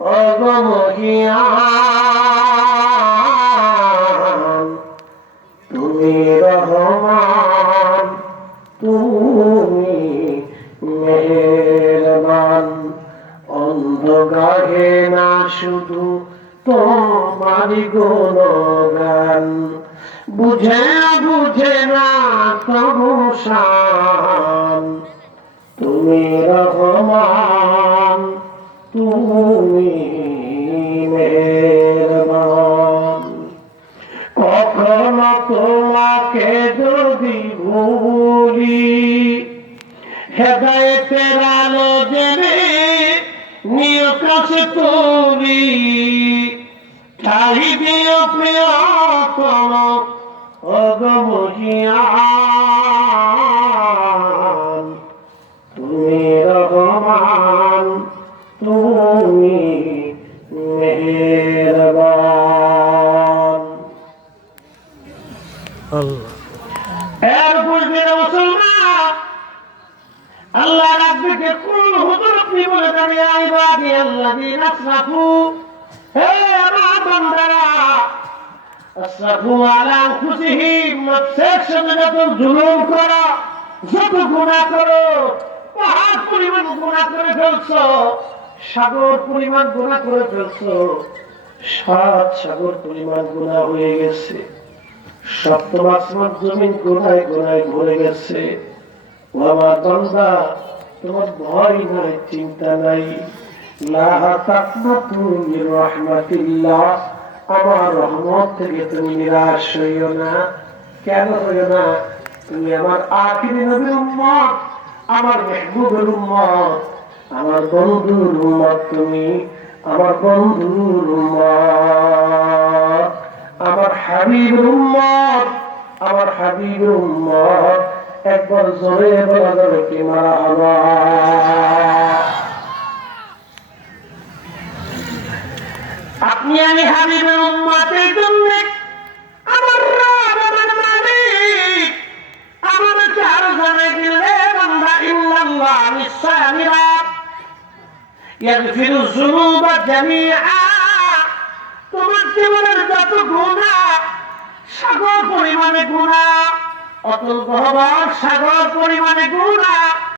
ওগো মহিয়ান তুমি রহমান, তুমি মেহেরবান। অন্ধ গাহে না শুধু তোমারি গুণগান, বুঝে বুঝে না তবু শান। তুমি রহমান, তুমি মেহেরবান। কখনো তোমাকে যদি ভুলি, হেদায়েতের আলো জেনে নিয় কাছে তুলি। ঠাই দিও প্রিয়তম ওগো মহিয়ান, তুমি রহমান, তুমি মেহেরবান। এরপর মেরে মুসলমান আল্লাহ রাব্বিকে কুল হুজুর আপনি বলে দেন, ইয়া ইবাদি আল্লাযীনা আসরাফু, হে আমার বান্দারা, আসরাফু আলা আনফুসিহিম, নফসের সাথে যত জুলুম করো, যত গুনাহ করো, পাহাড় পরিমাণ গুনাহ করে ফেলছো, সাগর পরিমাণ গুনাহ করে ফেলছো, 7 সাগর পরিমাণ গুনাহ হয়ে গেছে। সপ্তম আসমান জমিন গুনায় গুনায় ভরে গেছে। ও আমার বান্দা, তোমার ভয় নাই, চিন্তা নাই। লা তাকনাতু মির রাহমাতিল্লাহ, আমার রহমত থেকে তুমি নিরাশ হইও না। কেন হইও না? তুমি আমার আখিরি নবীর উম্মত, আমার মেহবুবের উম্মত, আমার বন্ধুর উম্মত। তুমি আমার বন্ধুর উম্মত, আমার হাবিবের উম্মত, আমার হাবিবের উম্মত। একবার জোরে বলা যাবে কি মারহাবা? আপনি আমি হাবিবের উম্মতের জন্য আমার রব, আমার মালিক আমাদেরকে আরো জানাই দিলে, বান্দা ইন্নাল্লাহ, নিশ্চয় আমি রব, ইয়াগফিরু যুনুবা জামিআ, তোমার জীবনের যত গুনাহ, সাগর পরিমাণে গুনাহ, অতল গহ্বর সাগর পরিমাণে গুনাহ